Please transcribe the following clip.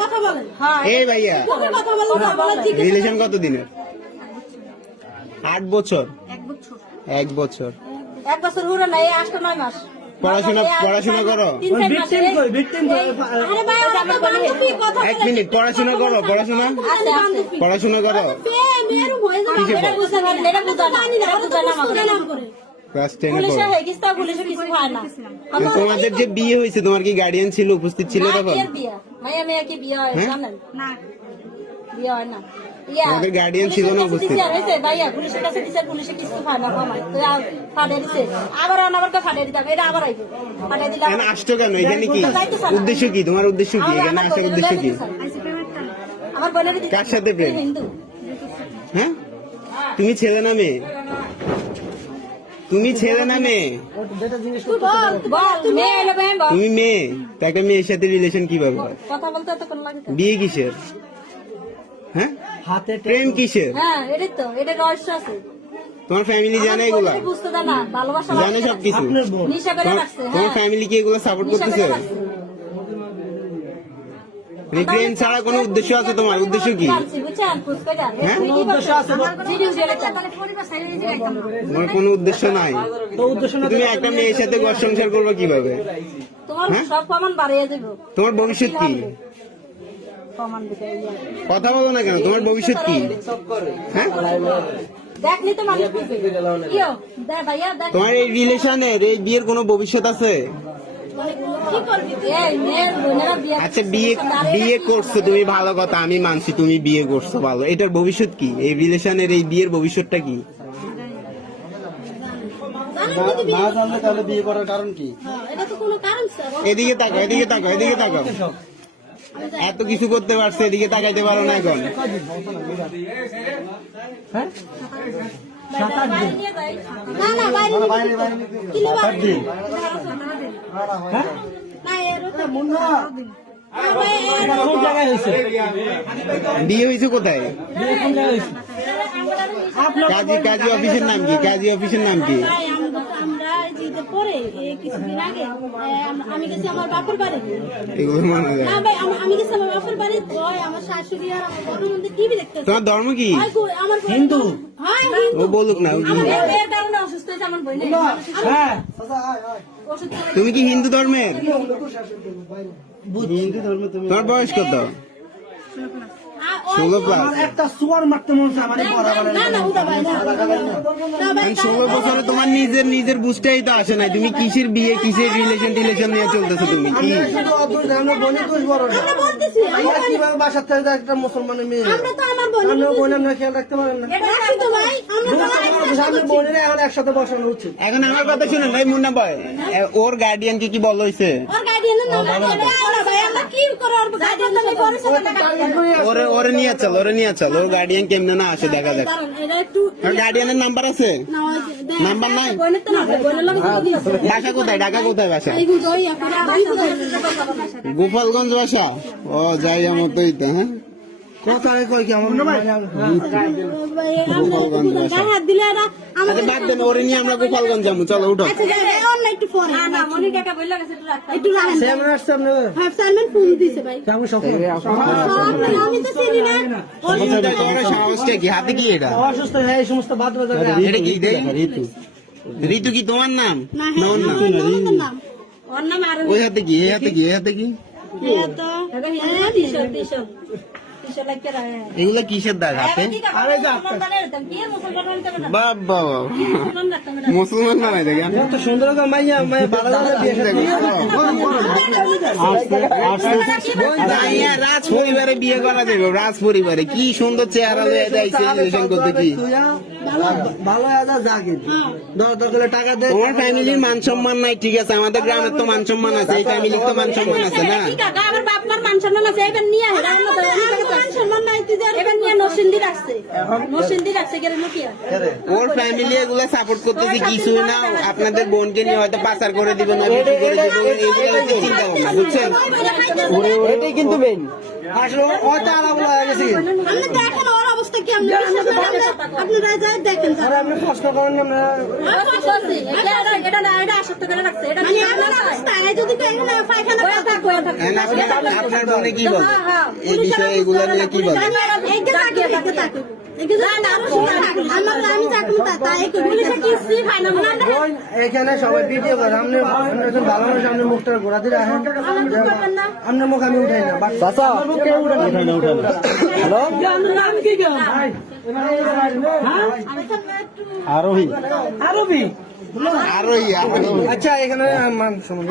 কথা বলেন। এই ভাইয়া কথা বলেন, ঠিক আছে। রিলেশন কত দিনের? 8 বছর। 1 বছর। 1 বছর। 1 বছর হলো না, এই 8-9 মাস। পড়াশোনা করো? 3-4 মাস। আরে ভাই আমার বান্ধবী কথা বলে। 1 মিনিট, পড়াশোনা করো? পড়াশোনা করো? মেয়েরও হয়ে যাবে। কিসে এটা বুঝা না, এটা বুঝা না করে। ক্লাস 10 এ পুলিশে পড়ো? হয়ে গেছে, পুলিশে কিছু হয় না। তোমাদের যে বিয়ে হয়েছে তোমার কি গার্ডিয়ান ছিল, উপস্থিত ছিল তখন? মায়ের বিয়ে, মায়া মেয়ে কি বিয়ে হয় জানেন? না, বিয়ে হয় না। আমাদের guardian ছিল না উপস্থিত? ভাইয়া পুলিশের কাছে দিছে, পুলিশে কিছু হয় না কমায় তো ফাটে দিছে, আবার আনাবারকে ফাটে দিতাম, এটা আবার আইবে ফাটে দিলাম। এখানে আসছো কেন? এখানে কি উদ্দেশ্য, কি তোমার উদ্দেশ্য কি এখানে আসার উদ্দেশ্য কি? আমার বোনের কার সাথে প্রেম? হিন্দু। হ্যাঁ, তুমি ছেলে না মেয়ে? তুমি ছেলে না মেয়ে? বল মেয়ে এলো বল। তুমি মেয়ে, তা একটা মেয়ের সাথে রিলেশন কিভাবে হয়? কথা বলতে এত কোন লাগে? বিয়ে কিসের? হ্যাঁ, প্রেম কিসের? হ্যাঁ এটাই তো, এটা রহস্য আছে। তোমার ফ্যামিলি জানে এগুলা? বুঝতে দেয় না, ভালোবাসা জানে সবকিছু? নিশা করে রাখছে। তোমার ফ্যামিলি কি এগুলো সাপোর্ট করতেছে? প্রেম ছাড়া কোনো উদ্দেশ্য আছে তোমার? উদ্দেশ্য কি? হ্যাঁ, তোমার কোনো উদ্দেশ্য নাই? তুমি একটা মেয়ের সাথে ঘর সংসার করবে কিভাবে? তোমার সব প্রমাণ বাড়িয়ে দেবো। তোমার ভবিষ্যৎ কি? কথা বলো না কেন? তোমার ভবিষ্যৎ কি? হ্যাঁ, দেখলি তো মানুষ বুঝবে। কিও দে ভাইয়া দেখ, তোমার এই রিলেশনের এই বিয়ের কোনো ভবিষ্যৎ আছে? কি করবি? এই মেয়ের বোনেরা বিয়ে আচ্ছা, বিয়ে করছো তুমি, ভালো কথা, আমি মানছি তুমি বিয়ে করছো, ভালো। এটার ভবিষ্যৎ কি? এই রিলেশনের এই বিয়ের ভবিষ্যৎটা কি? না জানলে তাহলে বিয়ে করার কারণ কি? এটা তো কোনো কারণ স্যার। এদিকে তাকাও, এদিকে তাকাও, এদিকে তাকাও। এত কিছু করতে পারছে, এদিকে তাকাইতে পারো না এখন? না না বাইরে কি লিবা? না এরকম বিয়ে হয়েছে কোথায়? কাজী অফিসের নাম কি? কাজী অফিসের নাম কি? আমরা যেতে পরে কিছুদিন আগে আমি গেছি আমার বাপের বাড়ি। এগুলো মনে হয়। না ভাই আমি গেছি আমার বাপের বাড়ি, ওই আমার শাশুড়ি আর আমার বড় বোন টিভি দেখতেছে। তোমার ধর্ম কি? আমার হিন্দু। হ্যাঁ হিন্দু। ও বলুক না। আমার এর কারণে অসুস্থ হয়েছে আমার বোন। হ্যাঁ, তুমি কি হিন্দু ধর্মের? হিন্দু ধর্ম তুমি? তোমার বয়স কত? 16 প্লাস। একটা সুয়ার মারতে মন চায় মানে পড়া বলে না না উদা ভাই না 16 বছরে তোমার নিজের বুঝতেই তো আসে নাই। তুমি কিসের বিয়ে, কিসের রিলেশন নিয়ে চলতেছো? তুমি কি শুধু অদ্ভুত আমরা বনি দোষ বড় না। আমরা বলতেছি আমরা কিভাবে বাসার থেকে একটা মুসলমানের মেয়ে? আমরা তো আমার বোন আমরা বোন আমরা খেয়াল রাখতে পারেন না। রাখি তো ভাই, আমরা সামনে বোনেরা এখন একসাথে বসানো উচিত। এখন আমার কথা শুনেন ভাই, মুন্না ভাই, ওর গার্ডিয়ান কি বল হইছে? ওর গার্ডিয়ানের নাম না ভাই, আমরা কি করে ওর গার্ডিয়ান নামে পরিচয় টাকা ওরে নিয়ে চল, ওর গার্ডিয়ান কেমনে না আসে দেখা যাক। কারণ এটা একটু ওর গার্ডিয়ানের নাম্বার আছে? না নাম্বার নাই? বোনের তো না বোনের লাগে দিয়েছে। বাসা কোথায়? ঢাকা কোথায় বাসা? এই বুঝই এখন গোপালগঞ্জ বাসা? ও যাই আমার তো এইটা। হ্যাঁ, কোথায় কই কি আমার গায়ে হাত দিলে এরা আরে বাদ দেন, ওরে নিয়ে আমরা গোপালগঞ্জ যাবো, চলো উঠো। আচ্ছা অন্য একটু ফোন না মনি কাকা বললা গেছে একটু রাখেন। সেমন আসছে আপনি? হ্যাঁ সালমান ফোন দিছে ভাই। কেমন সফল? আমি তো চিনি না। তোমার সাহসটা কি? হাতে কি এটা? অসুস্থ হয়ে এই সমস্ত বাদ বাজার এটা কি দেই? ঋতু কি তোমার নাম? না না, ওর নাম। ওর নাম ওর নাম আর ওই হাতে কি? এই হাতে কি? এই হাতে কি? তো টিশার্ট লাগে রে। এগুলো কিসের দাগ হাতে? আরে যা কি মুসলমান করে না বাবা, মুসলমান রাখতাম এটা। মুসলমান না দেখে এত সুন্দর করে মাইয়া মাইয়া ভালো ভালো বিয়ে রাজ পরিবারে বিয়ে করা যাবে। রাজ পরিবারে কি সুন্দর চেহারা হয়ে যাইছে রিলেশন করতে। কি ভালো আদা জাগে দরকার করে টাকা দে। তোমার ফ্যামিলির মান সম্মান নাই, ঠিক আছে, আমাদের গ্রামের তো মান সম্মান আছে, এই ফ্যামিলির তো মান সম্মান আছে না? কি কাকা আমার বাপ মার মান সম্মান আছে, এবার নিয়ে হেরা মান সম্মান নাই তুই এবার নিয়ে নরসিংদী রাখছে, নরসিংদী রাখছে গেরে লুকিয়া। ওর ফ্যামিলি এগুলো সাপোর্ট করতেছে কিছু না। আপনাদের বোনকে নিয়ে হয়তো পাচার করে দিব না, বিক্রি করে দিব, এইগুলো হচ্ছে চিন্তা ভাবনা, বুঝছেন? এটাই কিন্তু মেইন আসলে ওটা আলাদা হয়ে গেছে। আমরা তো এখন ওর অবস্থা কথা কি আমরা আপনারা যাই দেখেন আরে আপনি প্রশ্ন করেন না আমরা এটা আসক্ত করে রাখছে এটা যদি পায়খানা আপনার বোনে কি বলে এই বিষয়ে এগুলো নিয়ে কি বলে? বোন, এখানে সবাই ভিডিও করে আপনি একজন ভালো মানুষ আপনার মুখটা ঘোরা দিয়ে রাখেন আপনার মুখ আমি উঠাই না আপনার মুখ কেউ উঠাই না হ্যালো আরোহী আরোই আচ্ছা এখানে মান সম্মান